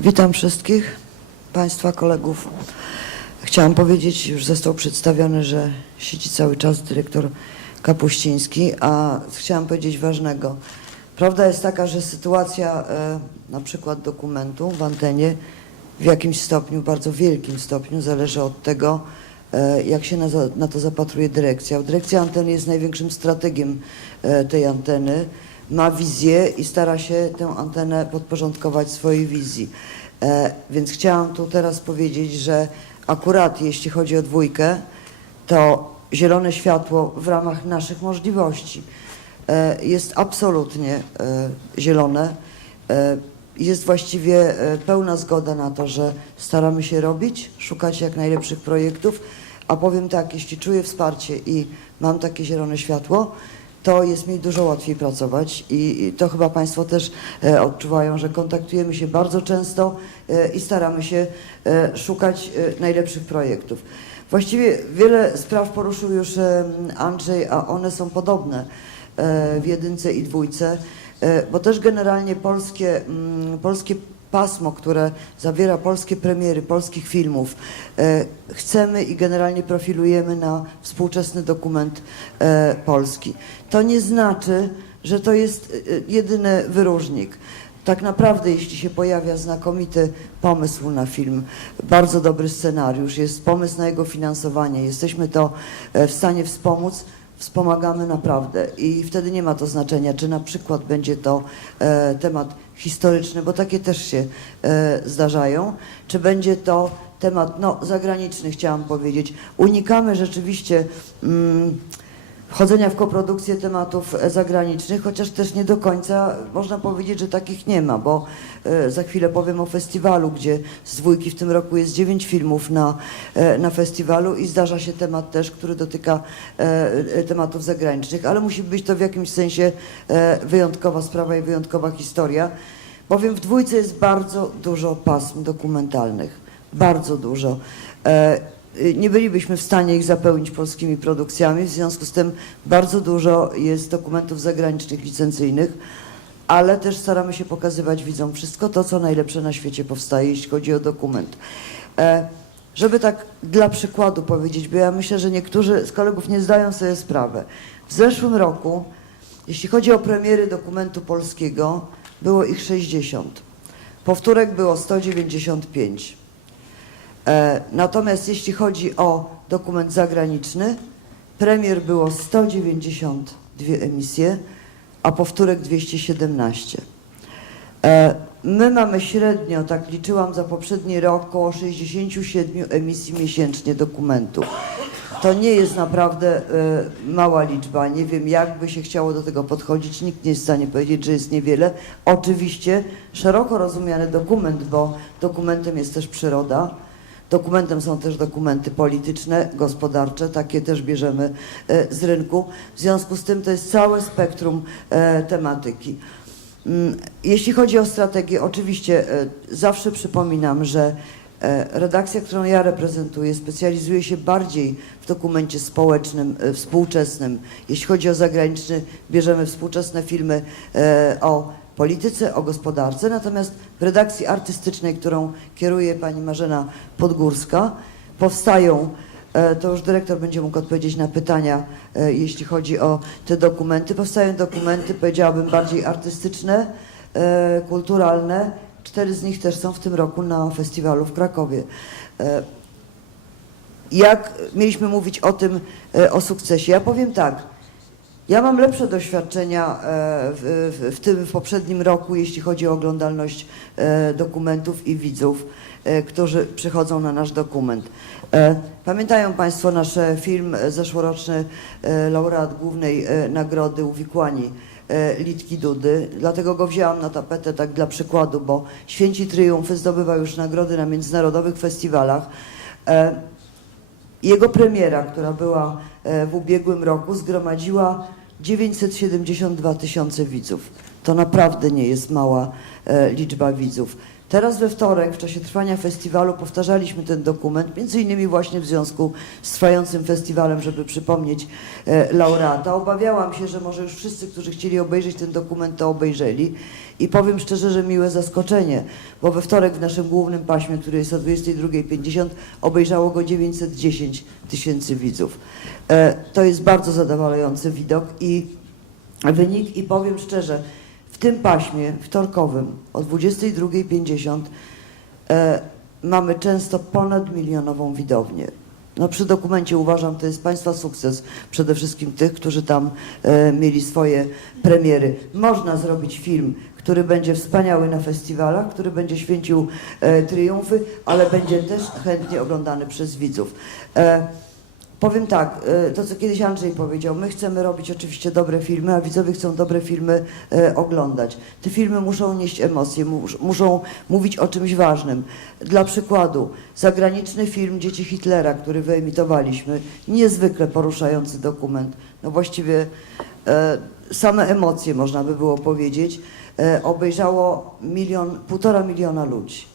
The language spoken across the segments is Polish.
Witam wszystkich Państwa, kolegów. Chciałam powiedzieć, już został przedstawiony, że siedzi cały czas dyrektor Kapuściński, a chciałam powiedzieć ważnego. Prawda jest taka, że sytuacja e, na przykład dokumentu w antenie w jakimś stopniu, bardzo wielkim stopniu zależy od tego, e, jak się na, to zapatruje dyrekcja. Dyrekcja anteny jest największym strategiem e, tej anteny, ma wizję i stara się tę antenę podporządkować swojej wizji. E, Więc chciałam tu teraz powiedzieć, że akurat jeśli chodzi o dwójkę, to zielone światło w ramach naszych możliwości e, jest absolutnie e, zielone. E, Jest właściwie e, pełna zgoda na to, że staramy się robić, szukać jak najlepszych projektów, a powiem tak, jeśli czuję wsparcie i mam takie zielone światło, to jest mi dużo łatwiej pracować i, to chyba Państwo też e, odczuwają, że kontaktujemy się bardzo często e, i staramy się e, szukać najlepszych projektów. Właściwie wiele spraw poruszył już Andrzej, a one są podobne w jedynce i dwójce, bo też generalnie polskie, mm, polskie pasmo, które zawiera polskie premiery polskich filmów, e, chcemy i generalnie profilujemy na współczesny dokument e, polski. To nie znaczy, że to jest e, jedyny wyróżnik. Tak naprawdę, jeśli się pojawia znakomity pomysł na film, bardzo dobry scenariusz, jest pomysł na jego finansowanie, jesteśmy to w stanie wspomóc, wspomagamy naprawdę i wtedy nie ma to znaczenia, czy na przykład będzie to e, temat historyczny, bo takie też się e, zdarzają, czy będzie to temat no, zagraniczny, chciałam powiedzieć. Unikamy rzeczywiście mm, wchodzenia w koprodukcję tematów e, zagranicznych, chociaż też nie do końca można powiedzieć, że takich nie ma, bo e, za chwilę powiem o festiwalu, gdzie z dwójki w tym roku jest dziewięć filmów na, e, na festiwalu i zdarza się temat też, który dotyka tematów zagranicznych, ale musi być to w jakimś sensie wyjątkowa sprawa i wyjątkowa historia, bowiem w dwójce jest bardzo dużo pasm dokumentalnych, bardzo dużo. Y, nie bylibyśmy w stanie ich zapełnić polskimi produkcjami, w związku z tym bardzo dużo jest dokumentów zagranicznych, licencyjnych, ale też staramy się pokazywać widzom wszystko to, co najlepsze na świecie powstaje, jeśli chodzi o dokument. E, żeby tak dla przykładu powiedzieć, bo ja myślę, że niektórzy z kolegów nie zdają sobie sprawy. W zeszłym roku, jeśli chodzi o premiery dokumentu polskiego, było ich 60. Powtórek było 195. E, Natomiast jeśli chodzi o dokument zagraniczny, premier było 192 emisje, a powtórek 217. E, My mamy średnio, tak liczyłam za poprzedni rok, około 67 emisji miesięcznie dokumentu. To nie jest naprawdę e, mała liczba. Nie wiem, jak by się chciało do tego podchodzić. Nikt nie jest w stanie powiedzieć, że jest niewiele. Oczywiście szeroko rozumiany dokument, bo dokumentem jest też przyroda. Dokumentem są też dokumenty polityczne, gospodarcze, takie też bierzemy e, z rynku. W związku z tym to jest całe spektrum e, tematyki. Mm, Jeśli chodzi o strategię, oczywiście e, zawsze przypominam, że redakcja, którą ja reprezentuję, specjalizuje się bardziej w dokumencie społecznym, współczesnym. Jeśli chodzi o zagraniczny, bierzemy współczesne filmy o polityce, o gospodarce, natomiast w redakcji artystycznej, którą kieruje pani Marzena Podgórska, powstają E, to już dyrektor będzie mógł odpowiedzieć na pytania, e, jeśli chodzi o te dokumenty. Powstają dokumenty, powiedziałabym, bardziej artystyczne, e, kulturalne. Cztery z nich też są w tym roku na festiwalu w Krakowie. Jak mieliśmy mówić o tym, o sukcesie? Ja powiem tak. Ja mam lepsze doświadczenia e, w, w, w tym w poprzednim roku, jeśli chodzi o oglądalność e, dokumentów i widzów, e, którzy przychodzą na nasz dokument. Pamiętają Państwo nasz film zeszłoroczny laureat głównej nagrody Uwikłani Litki Dudy. Dlatego go wzięłam na tapetę tak dla przykładu, bo Święci Triumfy zdobywa już nagrody na międzynarodowych festiwalach. Jego premiera, która była w ubiegłym roku, zgromadziła 972 tysiące widzów. To naprawdę nie jest mała e, liczba widzów. Teraz we wtorek, w czasie trwania festiwalu, powtarzaliśmy ten dokument, między innymi właśnie w związku z trwającym festiwalem, żeby przypomnieć e, laureata. Obawiałam się, że może już wszyscy, którzy chcieli obejrzeć ten dokument, to obejrzeli. I powiem szczerze, że miłe zaskoczenie, bo we wtorek w naszym głównym paśmie, który jest o 22.50, obejrzało go 910 tysięcy widzów. E, to jest bardzo zadowalający widok i wynik i powiem szczerze, w tym paśmie wtorkowym o 22.50 e, mamy często ponad milionową widownię. No przy dokumencie uważam, to jest Państwa sukces, przede wszystkim tych, którzy tam e, mieli swoje premiery. Można zrobić film, który będzie wspaniały na festiwalach, który będzie święcił e, triumfy, ale będzie też chętnie oglądany przez widzów. E, Powiem tak, e, to co kiedyś Andrzej powiedział, my chcemy robić oczywiście dobre filmy, a widzowie chcą dobre filmy e, oglądać. Te filmy muszą nieść emocje, mus, muszą mówić o czymś ważnym. Dla przykładu, zagraniczny film Dzieci Hitlera, który wyemitowaliśmy, niezwykle poruszający dokument, no właściwie e, same emocje można by było powiedzieć, obejrzało milion, półtora miliona ludzi.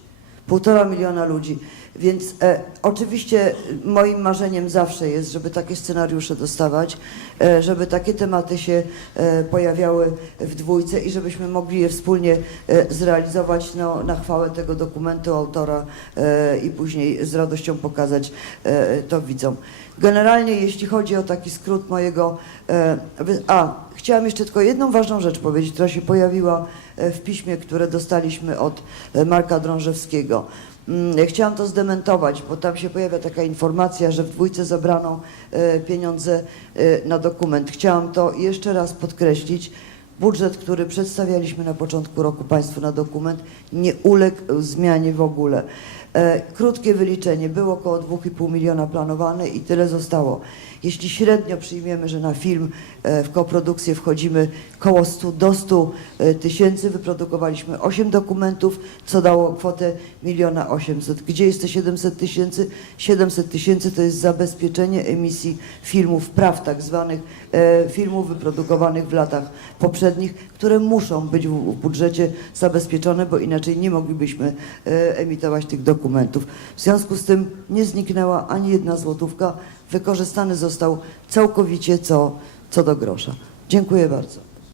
Półtora miliona ludzi. Więc e, oczywiście moim marzeniem zawsze jest, żeby takie scenariusze dostawać, e, żeby takie tematy się e, pojawiały w dwójce i żebyśmy mogli je wspólnie e, zrealizować no, na chwałę tego dokumentu autora e, i później z radością pokazać e, to widzom. Generalnie jeśli chodzi o taki skrót mojego... E, a, chciałam jeszcze tylko jedną ważną rzecz powiedzieć, która się pojawiła e, w piśmie, które dostaliśmy od e, Marka Drążewskiego. Mm, Chciałam to zdementować, bo tam się pojawia taka informacja, że w dwójce zabrano e, pieniądze e, na dokument. Chciałam to jeszcze raz podkreślić. Budżet, który przedstawialiśmy na początku roku Państwu na dokument, nie uległ zmianie w ogóle. E, Krótkie wyliczenie, było około 2,5 miliona planowane i tyle zostało. Jeśli średnio przyjmiemy, że na film e, w koprodukcję wchodzimy koło 100 do 100 e, tysięcy, wyprodukowaliśmy 8 dokumentów, co dało kwotę miliona 800. Gdzie jest te 700 tysięcy? 700 tysięcy to jest zabezpieczenie emisji filmów, praw tak zwanych, e, filmów wyprodukowanych w latach poprzednich, które muszą być w, budżecie zabezpieczone, bo inaczej nie moglibyśmy emitować tych dokumentów. W związku z tym nie zniknęła ani jedna złotówka, wykorzystany został całkowicie co, co do grosza. Dziękuję bardzo.